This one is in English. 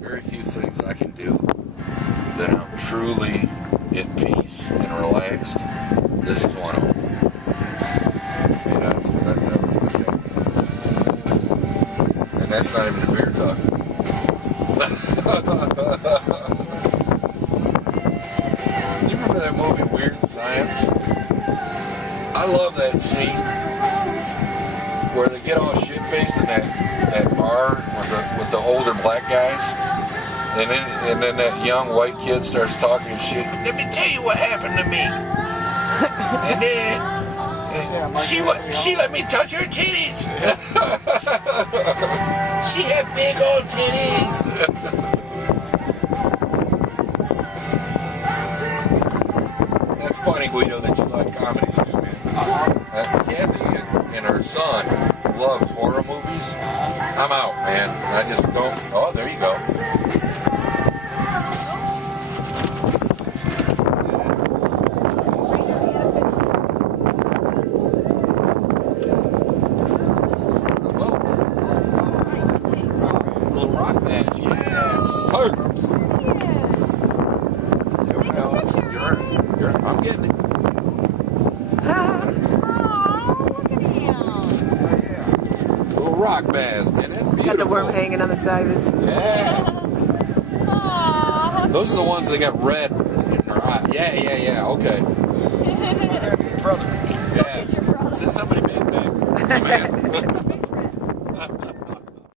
very few things I can do that I'm truly at peace and relaxed. This is one of them. And that's not even a beer talk. You remember that movie Weird Science? I love that scene where they get all shit-faced in that bar with the older black guys, and then that young white kid starts talking shit. Let me tell you what happened to me. And then she let me touch her titties. She had big old titties. That's funny, Guido, that you like comedies too, man. Kathy and her son love horror movies. I'm out, man. I just don't. Oh, there you go. Little rock band, yes. Hey. There we go. I'm getting it. Rock bass, man, that's beautiful. Got the worm hanging on the side of his... Yeah. Those are the ones that got red in their eye. Yeah, okay. Brother. Yeah. Send somebody back. Man.